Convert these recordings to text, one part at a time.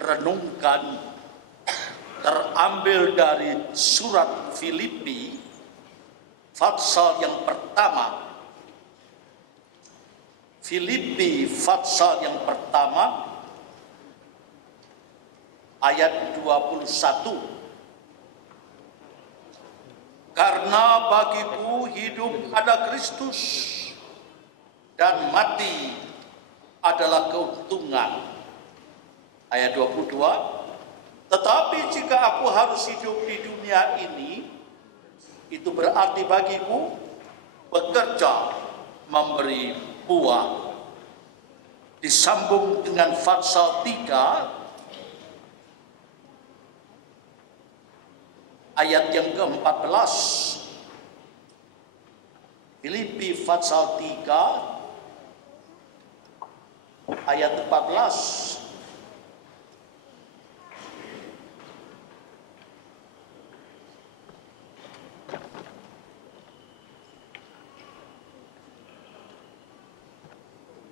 renungkan terambil dari surat Filipi pasal yang pertama. Filipi pasal yang pertama ayat 21. Karena bagiku hidup adalah Kristus dan mati adalah keuntungan. Ayat 22, tetapi jika aku harus hidup di dunia ini, itu berarti bagiku bekerja memberi buah. Disambung dengan pasal 3 ayat yang ke-14. Filipi pasal 3 ayat 14.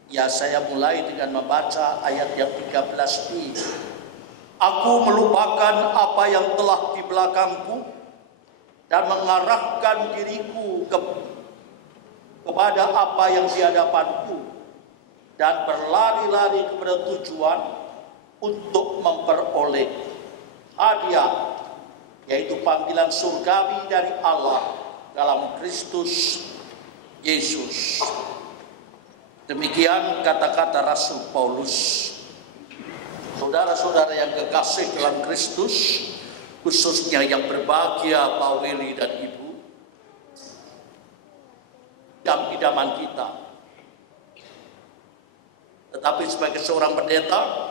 Ya, saya mulai dengan membaca ayat yang 13b. Aku melupakan apa yang telah di belakangku dan mengarahkan diriku kepada apa yang di hadapanku dan berlari-lari kepada tujuan untuk memperoleh hadiah, yaitu panggilan surgawi dari Allah dalam Kristus Yesus. Demikian kata-kata Rasul Paulus. Saudara-saudara yang kekasih dalam Kristus, khususnya yang berbahagia Pak Willy dan Ibu, idam-idaman kita. Tetapi sebagai seorang pendeta,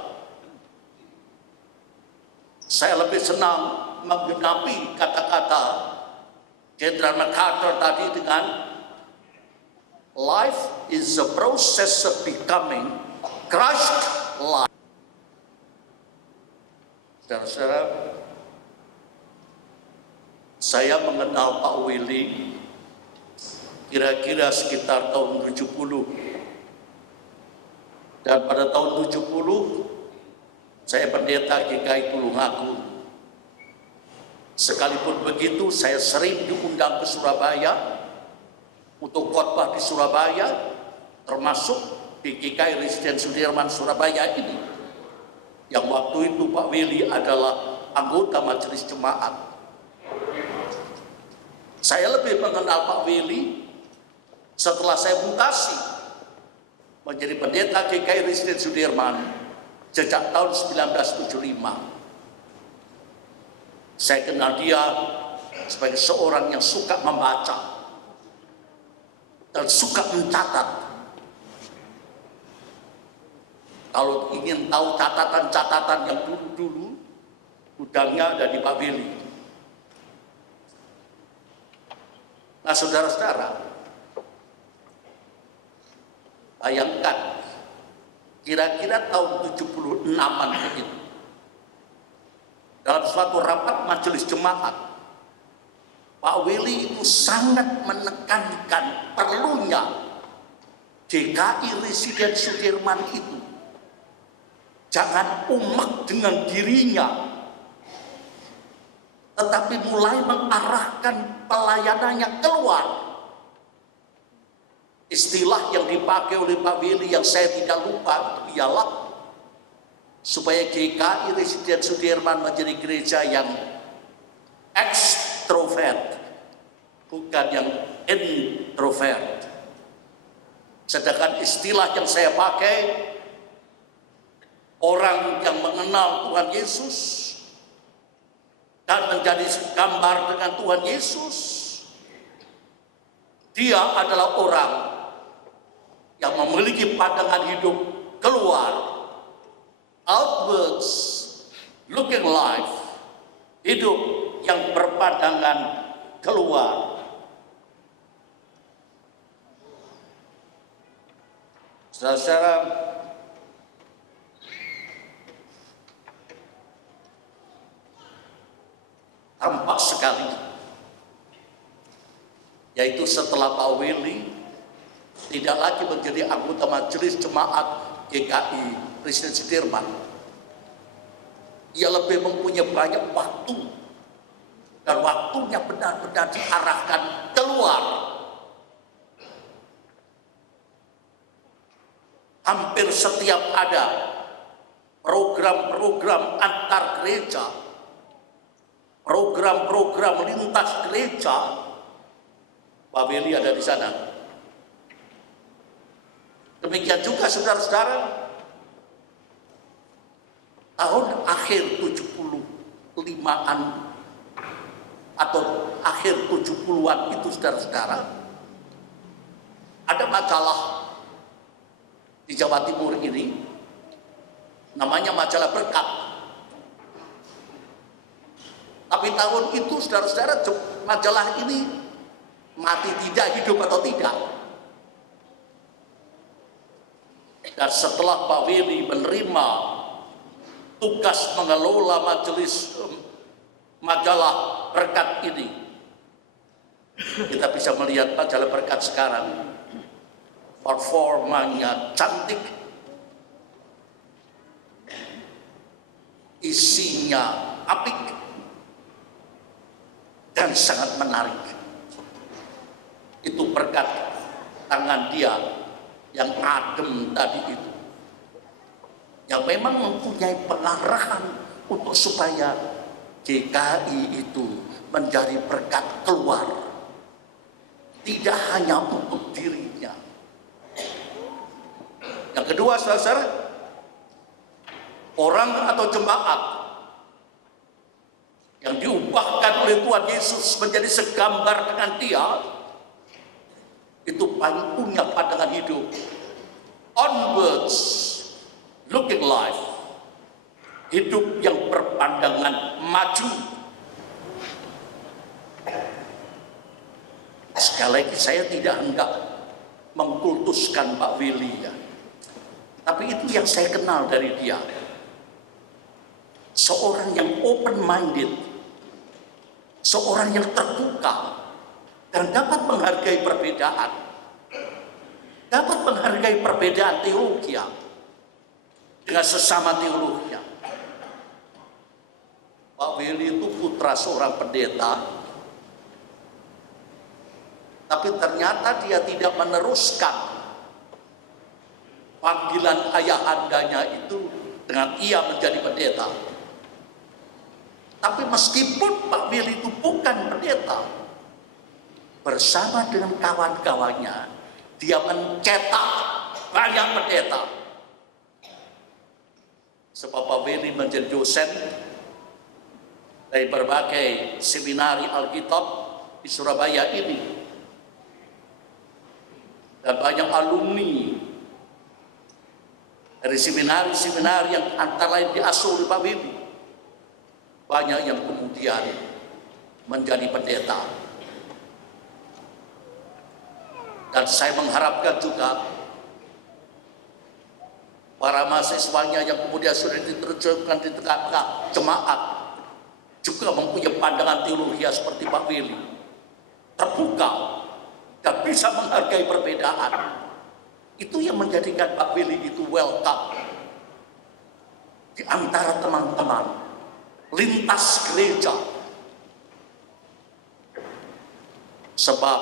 saya lebih senang menggenapi kata-kata Jenderal MacArthur tadi dengan life is a process of becoming Christ-like. Saudara-saudara, saya mengenal Pak Willy kira-kira sekitar tahun 70. Dan pada tahun 70, saya pendeta GKI Tulungagung. Sekalipun begitu, saya sering diundang ke Surabaya untuk khotbah di Surabaya, termasuk di GKI Residen Sudirman Surabaya ini, yang waktu itu Pak Willy adalah anggota majelis jemaat. Saya lebih mengenal Pak Willy setelah saya mutasi menjadi pendeta GKI Residen Sudirman sejak tahun 1975. Saya kenal dia sebagai seorang yang suka membaca dan suka mencatat. Kalau ingin tahu catatan-catatan yang dulu-dulu, gudangnya ada di Pak Willy. Nah, saudara-saudara, bayangkan, kira-kira tahun 76-an begitu, dalam suatu rapat majelis jemaat, Pak Willy itu sangat menekankan perlunya GKI Residen Sudirman itu jangan umek dengan dirinya, tetapi mulai mengarahkan pelayanannya keluar. Istilah yang dipakai oleh Pak Willy yang saya tidak lupa ialah supaya GKI Residen Sudirman menjadi gereja yang ekstrovert, bukan yang introvert. Sedangkan istilah yang saya pakai, orang yang mengenal Tuhan Yesus dan menjadi gambar dengan Tuhan Yesus, dia adalah orang yang memiliki pandangan hidup keluar, outwards looking life, hidup yang berpandangan keluar. Saudara-saudara, tampak sekali, yaitu setelah Pak Willy tidak lagi menjadi anggota majelis jemaat GKI Residen Sudirman, Ia lebih mempunyai banyak waktu. Dan waktunya benar-benar diarahkan keluar. Hampir setiap ada program-program antar gereja, program-program lintas gereja, Pak Willy ada di sana. Demikian juga saudara-saudara, tahun akhir 75-an atau akhir 70-an itu saudara-saudara, ada majalah di Jawa Timur ini, namanya majalah Berkat. Tapi tahun itu saudara-saudara, majalah ini mati tidak, hidup atau tidak. Dan setelah Pak Willy menerima tugas mengelola majelis majalah Berkat ini, kita bisa melihat majalah Berkat sekarang performanya cantik, isinya apik, dan sangat menarik. Itu berkat tangan dia yang adem tadi itu, yang memang mempunyai pengarahan untuk supaya GKI itu menjadi berkat keluar, tidak hanya untuk dirinya. Yang kedua, saudara, orang atau jemaat yang diubahkan oleh Tuhan Yesus menjadi segambar dengan Dia, itu punya pandangan hidup onwards looking life, hidup yang berpandangan maju. Sekali lagi, saya tidak hendak mengkultuskan Pak Willy ya, tapi itu yang saya kenal dari dia. Seorang yang open minded, seorang yang terbuka dan dapat menghargai perbedaan, dapat menghargai perbedaan teologi dengan sesama teologinya. Pak Willy itu putra seorang pendeta, tapi ternyata dia tidak meneruskan panggilan ayahandanya itu dengan ia menjadi pendeta. Tapi meskipun Pak Willy itu bukan pendeta, bersama dengan kawan-kawannya, dia mencetak banyak pendeta. Sebab Pak Willy menjadi dosen dari berbagai seminari Alkitab di Surabaya ini. Dan banyak alumni dari seminari-seminari yang antara lain diasuh oleh Pak Willy, banyak yang kemudian menjadi pendeta. Dan saya mengharapkan juga para mahasiswanya yang kemudian sudah diterjunkan di tengah-tengah jemaat juga mempunyai pandangan teologi seperti Pak Willy, terbuka dan bisa menghargai perbedaan. Itu yang menjadikan Pak Willy itu welcome di antara teman-teman lintas gereja. Sebab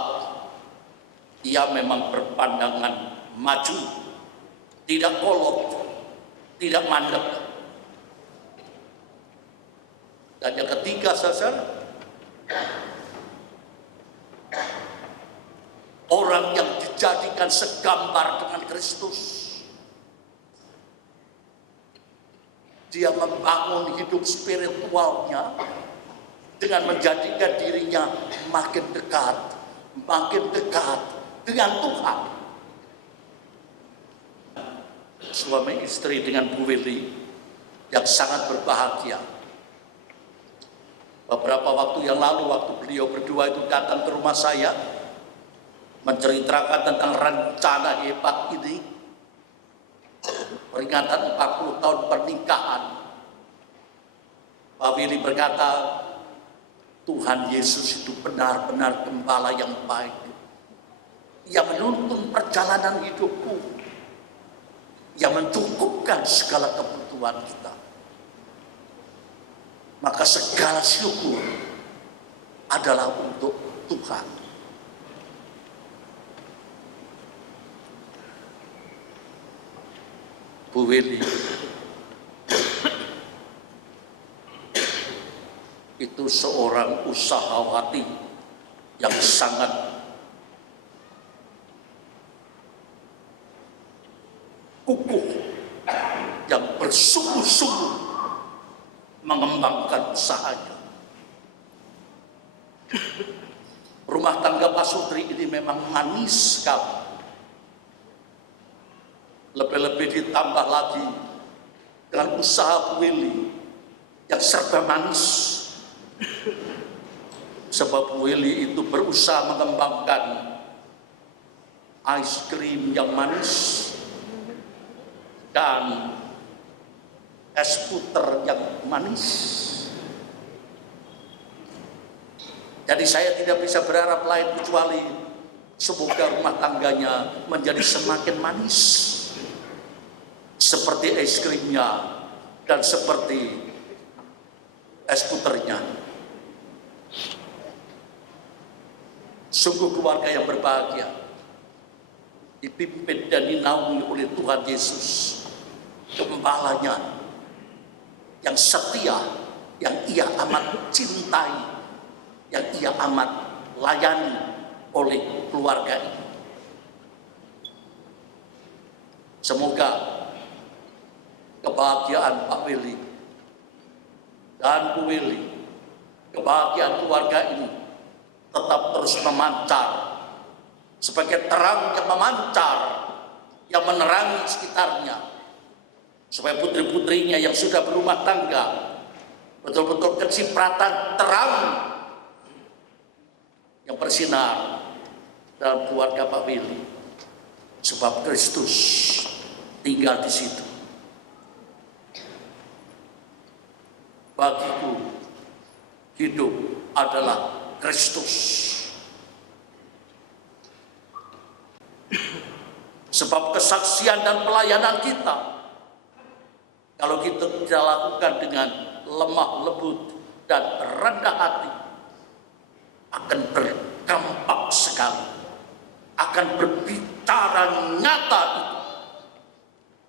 ia memang berpandangan maju, tidak kolot, tidak mandek. Dan yang ketiga, saudara, orang yang dijadikan segambar dengan Kristus. Dia membangun hidup spiritualnya dengan menjadikan dirinya makin dekat dengan Tuhan. Suami istri dengan Bu Willy yang sangat berbahagia. Beberapa waktu yang lalu, waktu beliau berdua itu datang ke rumah saya, menceritakan tentang rencana hebat ini, peringatan 40 tahun pernikahan. Pak Willy berkata, Tuhan Yesus itu benar-benar gembala yang baik. Ia menuntun perjalanan hidupku, ia mencukupkan segala kebutuhan kita. maka segala syukur adalah untuk Tuhan. Bu Willy itu seorang usahawati yang sangat kukuh, yang bersungguh-sungguh mengembangkan usahanya. Rumah tangga Pak Sutri ini memang manis sekali. Lebih-lebih ditambah lagi dengan usaha Bu Willy yang serba manis. Sebab Bu Willy itu berusaha mengembangkan es krim yang manis dan es puter yang manis. Jadi saya tidak bisa berharap lain kecuali semoga rumah tangganya menjadi semakin manis, seperti es krimnya dan seperti es puternya. Sungguh keluarga yang berbahagia, dipimpin dan dinaungi oleh Tuhan Yesus, gembalanya yang setia, yang ia amat cintai, yang ia amat layani oleh keluarga ini. Semoga kebahagiaan Pak Willy dan Bu Willy, kebahagiaan keluarga ini tetap terus memancar sebagai terang yang memancar, yang menerangi sekitarnya, supaya putri-putrinya yang sudah berumah tangga betul-betul kecipratan terang yang bersinar dalam keluarga Pak Willy, sebab Kristus tinggal di situ. Bagiku hidup adalah Kristus. Sebab kesaksian dan pelayanan kita, kalau kita tidak lakukan dengan lemah lembut dan rendah hati, akan berdampak sekali, akan berbicara nyata itu,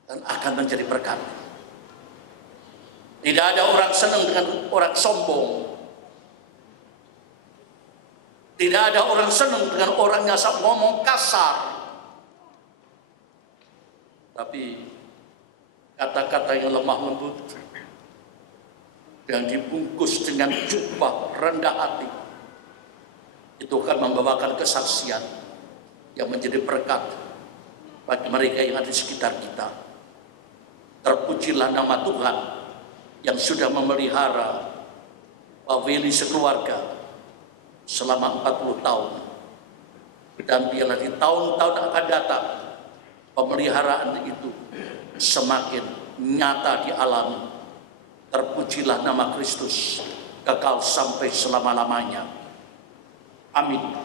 dan akan menjadi berkat. Tidak ada orang senang dengan orang sombong. Tidak ada orang senang dengan orang yang ngomong kasar. Tapi kata-kata yang lemah lembut, yang dibungkus dengan jubah rendah hati, itu akan membawakan kesaksian yang menjadi berkat bagi mereka yang ada di sekitar kita. Terpujilah nama Tuhan yang sudah memelihara Pak Willy sekeluarga selama 40 tahun. Dan biarlah di tahun-tahun akan datang pemeliharaan itu semakin nyata dialami. Terpujilah nama Kristus kekal sampai selama-lamanya. Amin.